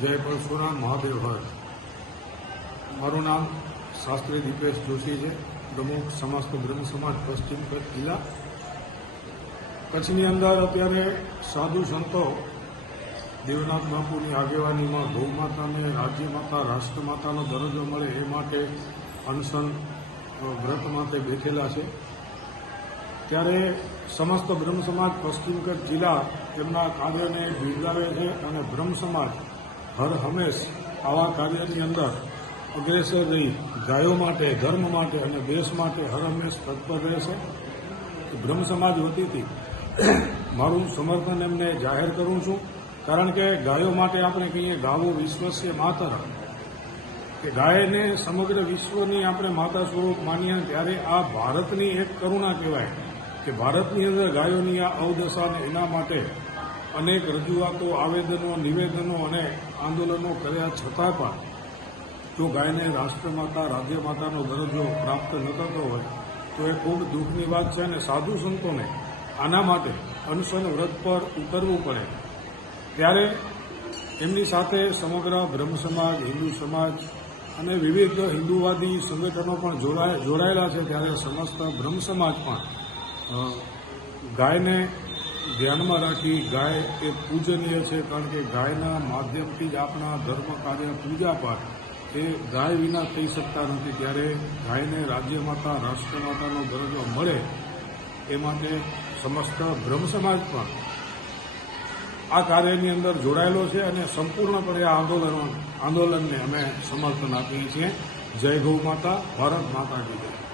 જય પરશુરામ મહાદેવ હર. મારું નામ શાસ્ત્રી દીપેશ જોશી છે, પ્રમુખ સમસ્ત બ્રહ્મ સમાજ પશ્ચિમ કચ્છ જિલ્લા. કચ્છની અંદર અત્યારે સાધુ સંતો દેવનાથ બાપુની આગેવાનીમાં ગૌ માતાને રાજ્ય માતા રાષ્ટ્રમાતાનો દરજ્જો મળે એ માટે અનશન વ્રત માટે બેઠેલા છે. ત્યારે સમસ્ત બ્રહ્મ સમાજ પશ્ચિમ કચ્છ જિલ્લા તેમના કાર્યને બિરદાવે છે અને બ્રહ્મ સમાજ હર હંમેશ આવા કાર્યની અંદર અગ્રેસર રહી ગાયો માટે, ધર્મ માટે અને દેશ માટે હર હંમેશ તત્પર રહેશે. બ્રહ્મ સમાજ વતીથી મારું સમર્થન એમને જાહેર કરું છું, કારણ કે ગાયો માટે આપણે કહીએ ગાવો વિશ્વસ્ય માતર, કે ગાયને સમગ્ર વિશ્વની આપણે માતા સ્વરૂપ માનીએ ત્યારે આ ભારતની એક કરુણા કહેવાય કે ભારતની અંદર ગાયોની આ અવદશાને એના માટે અનેક રજૂઆતો, આવેદનો, નિવેદનો અને આંદોલનો કર્યા છતાં પણ જો ગાયને રાષ્ટ્રમાતા, રાજ્યમાતાનો દરજ્જો પ્રાપ્ત ન થતો હોય તો એ ખૂબ દુઃખની વાત છે. અને સાધુ સંતોને આના માટે અનશન વ્રત પર ઉતરવું પડે ત્યારે એમની સાથે સમગ્ર બ્રહ્મ સમાજ, હિન્દુ સમાજ અને વિવિધ હિન્દુવાદી સંગઠનો પણ જોડાયેલા છે. ત્યારે સમસ્ત બ્રહ્મ સમાજ પણ ગાયને ધ્યાનમાં રાખી, ગાય એ પૂજનીય છે, કારણ કે ગાયના માધ્યમથી જ આપણા ધર્મ કાર્ય, પૂજાપાઠ એ ગાય વિના થઈ શકતા નથી. ત્યારે ગાયને રાજ્યમાતા, રાષ્ટ્રમાતાનો દરજ્જો મળે એ માટે સમસ્ત બ્રહ્મ સમાજ પણ આ કાર્યની અંદર જોડાયેલો છે અને સંપૂર્ણપણે આ આંદોલનને અમે સમર્થન આપીએ છીએ. જય ગૌ માતા, ભારત માતા કી જય.